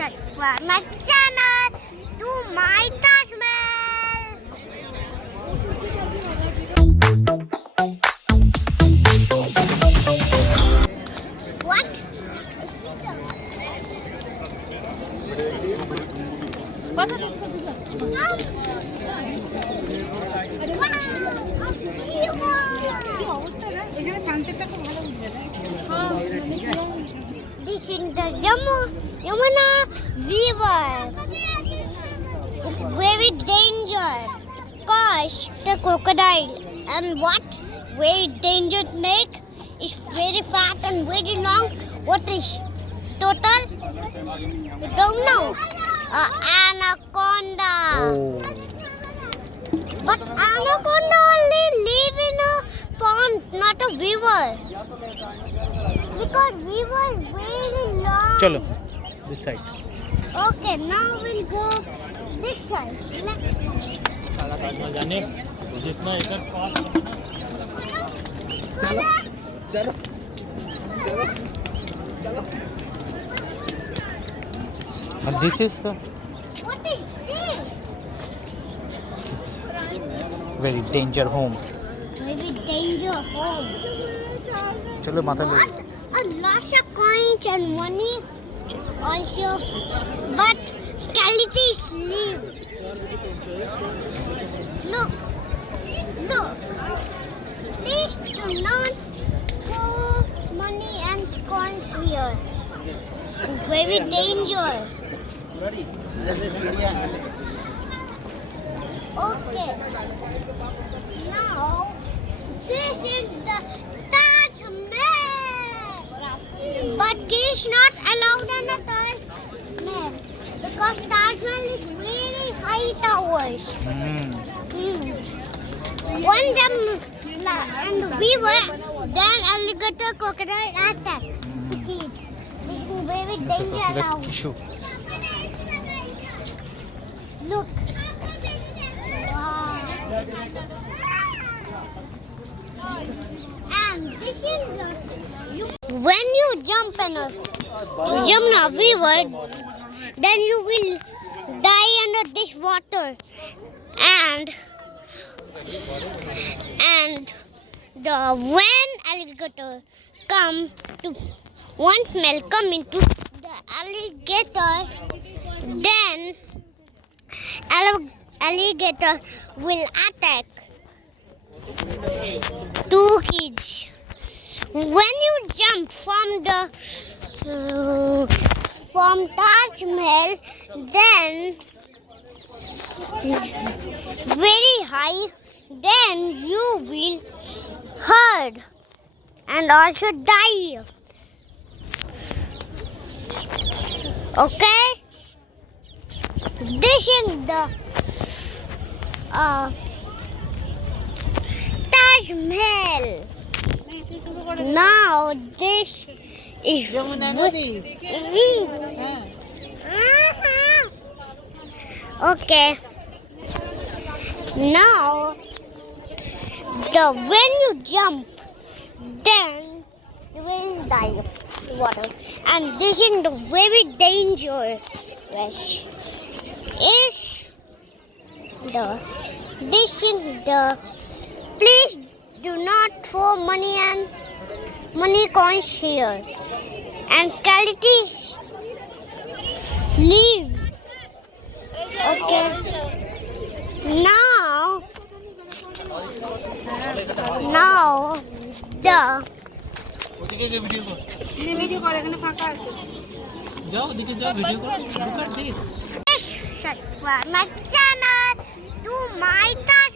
subscribe my channel to my Taj Mahal. What? This is the Yamuna River. Very dangerous. Cause the crocodile and what? Very dangerous snake. It's very fat and very long. What is total? You don't know. Anaconda. Oh. But anaconda only live in a pond, not a river. Because river is very long. Chalo, this side. Okay, now we'll go this side. Let's go. And this is the What is this? very danger home. Maybe danger home. Chalo, mata le. What? A lot of coins and money also. But qualities leave. Look. Look. Please do not throw money and coins here. It's very dangerous. Okay. Now, this is the Taj Mahal. But it's not allowed in the Taj Mahal because Taj Mahal is really high towers. One jump and we were, then alligator crocodile attack. This is very dangerous now. Issue. Look. Wow. And this is when you jump in a Yamuna river, then you will die under this water. And when alligator come to one smell come into the alligator, then alligator will attack two kids. When you jump from Taj Mahal, then very high, then you will hurt and also die. Okay? This is the Taj Mahal. Now this is Okay. Now when you jump, then you will die of water. And this is the very dangerous. Please do not throw money coins here. And quality leave. Okay. Now subscribe my channel to my Taj